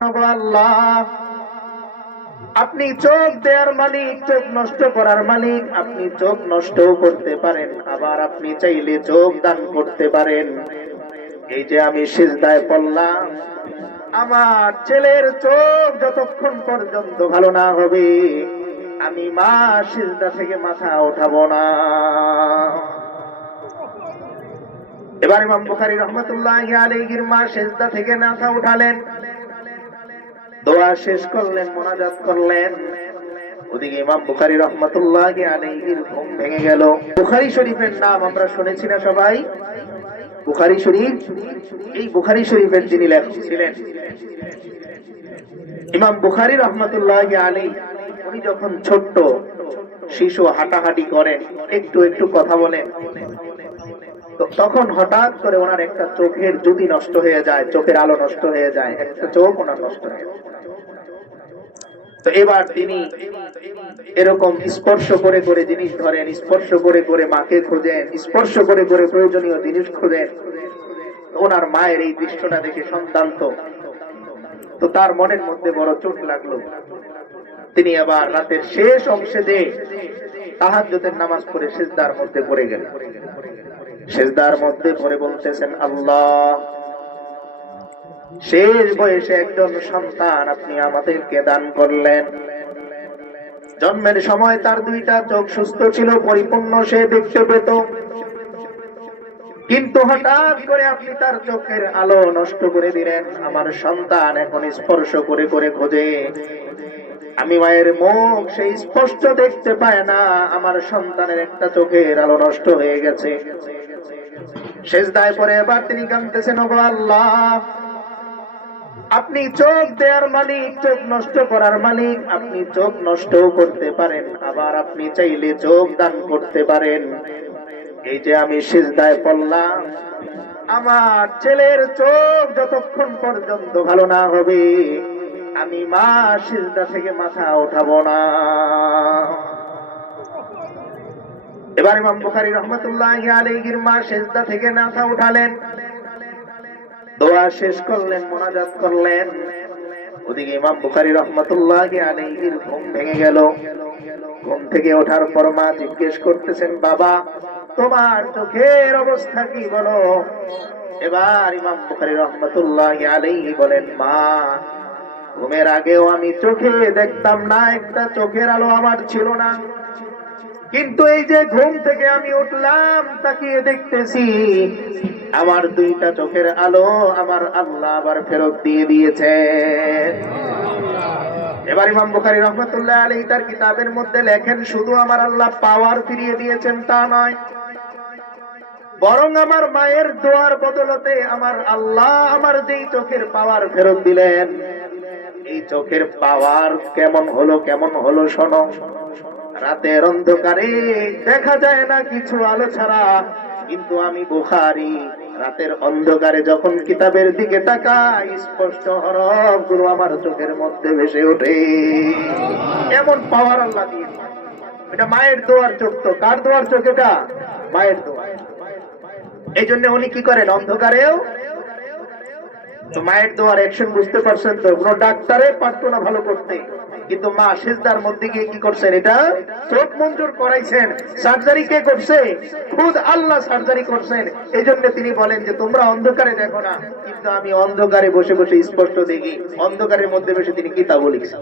আল্লাহ, আপনি চোখ দেওয়ার মালিক, চোখ নষ্ট করার মালিক। আপনি চোখ নষ্ট করতে পারেন, আবার আপনি চাইলে চোখ দান করতে পারেন। এই যে আমি সিজদায় পড়লাম, আমার ছেলের চোখ যতক্ষণ পর্যন্ত ভালো না হবে আমি মা সিজদা থেকে মাথা উঠাবো না। এবার ইমাম বুখারী রাহমাতুল্লাহি আলাইহির মা সিজদা থেকে মাথা উঠালেন, দোয়া শেষ করলেন, মোনাজাত করলেন। ওদিকে ইমাম বুখারী রাহমাতুল্লাহি আলাইহির ঘুম ভেঙে গেল। বুখারী শরীফের নাম আমরা শুনেছি না সবাই? বুখারী শরীফ, এই বুখারী শরীফের যিনি লেখক ছিলেন ইমাম বুখারী রাহমাতুল্লাহি আলাইহি, উনি যখন ছোট্ট শিশু হাঁটাহাঁটি করেন, একটু একটু কথা বলেন, তখন হঠাৎ করে ওনার একটা চোখের জ্যোতি নষ্ট হয়ে যায়, চোখের আলো নষ্ট হয়ে যায়, একটা চোখ ওনার নষ্ট হয়ে যায়। তো এবার তিনি এরকম স্পর্শ করে করে জিনিস ধরেন, স্পর্শ করে করে মাকে খোঁজেন, স্পর্শ করে করে প্রয়োজনীয় জিনিস খোঁজেন। ওনার মায়ের এই দৃশ্যটা দেখে সন্তান তো তার মনের মধ্যে বড় চোট লাগলো। তিনি আবার রাতের শেষ অংশে যে তাহাজ্জুদের নামাজ পড়ে সিজদার মধ্যে পড়ে গেলেন। সিজদার মধ্যে পড়ে বলতেছেন, আল্লাহ, শেষ বয়সে একজন সন্তান আপনি আমাদেরকে দান করলেন। জন্মের সময় তার দুইটা চোখ সুস্থ ছিল, পরিপূর্ণ, সে দেখতে পেত, কিন্তু হঠাৎ করে আপনি তার চোখের আলো নষ্ট করে দিলেন। আমার সন্তান এখন স্পর্শ করে করে খোঁজে, আমি মায়ের মুখ সেই স্পষ্ট দেখতে পায় না। আমার সন্তানের একটা চোখের আলো নষ্ট হয়ে গেছে। সিজদায় পড়ে এবার তিনি কাঁদতেছেন, ওগো আল্লাহ, আপনি চোখ দেওয়ার মালিক, চোখ নষ্ট করার মালিক। আপনি চোখ নষ্ট করতে পারেন, আবার আপনি চাইলে চোখ দান করতে পারেন। এই যে আমি সিজদায় পড়লাম, আমার ছেলের চোখ যতক্ষণ পর্যন্ত ভালো না হবে আমি মা সিজদা থেকে মাথা উঠাবো না। এবার ইমাম বুখারী রাহমাতুল্লাহি আলাইহির মা সিজদা থেকে মাথা উঠালেন, দোয়া শেষ করলেন, মোনাজাত করলেন। ওদিকে ইমাম বুখারী রাহমাতুল্লাহি আলাইহির ঘুম ভেঙে গেল। ঘুম থেকে ওঠার পর মা জিজ্ঞেস করতেছেন, বাবা, তোমার চোখের অবস্থা কি বলো? এবার ইমাম বুখারী রাহমাতুল্লাহি আলাইহি বলেন, মা, ঘুমের আগেও আমি চোখে দেখতাম না, একটা চোখের আলো আমার ছিল না, কিন্তু এই যে ঘুম থেকে আমি উঠলাম, তাকিয়ে দেখতেছি আমার দুইটা চোখের আলো আমার আল্লাহ আবার ফেরত দিয়ে দিয়েছে। এবার ইমাম বুখারী রাহমাতুল্লাহি আলাইহি তার কিতাবের মধ্যে লেখেন, শুধু আমার আল্লাহ পাওয়ার ফিরিয়ে দিয়েছেন তা নয়, বরং আমার মায়ের দোয়ার বদলতে আমার আল্লাহ আমার যেই চোখের পাওয়ার ফেরত দিলেন, এই চোখের পাওয়ার কেমন হলো শোনো। রাতের অন্ধকারে দেখা যায় না কিছু আলো ছাড়া, কিন্তু আমি বুখারী রাতের অন্ধকারে যখন কিতাবের দিকে তাকাই, স্পষ্ট হরফগুলো আমার চোখের মধ্যে ভেসে ওঠে। এমন পাওয়ার আল্লাহ দিয়েছে। এটা মায়ের দোয়ার চোখ। তো কার দোয়ার চোখ? এটা মায়ের দোয়া। এই জন্য উনি কি করেন? অন্ধকারেও তো মায়ের দোয়ার অ্যাকশন বুঝতে পারছেন তো? কোন ডাক্তারে পারতো না ভালো করতে, কিন্তু মা সিজদার মধ্যে গিয়ে কি করছেন? এটা চোখ মঞ্জুর করাইছেন। সার্জারি কে করছে? খুদ আল্লাহ সার্জারি করছেন। এই জন্য তিনি বলেন যে তোমরা অন্ধকারে দেখো না, কিন্তু আমি অন্ধকারে বসে বসে স্পষ্ট দেখি। অন্ধকারের মধ্যে বসে তিনি কিতাবও লিখছেন।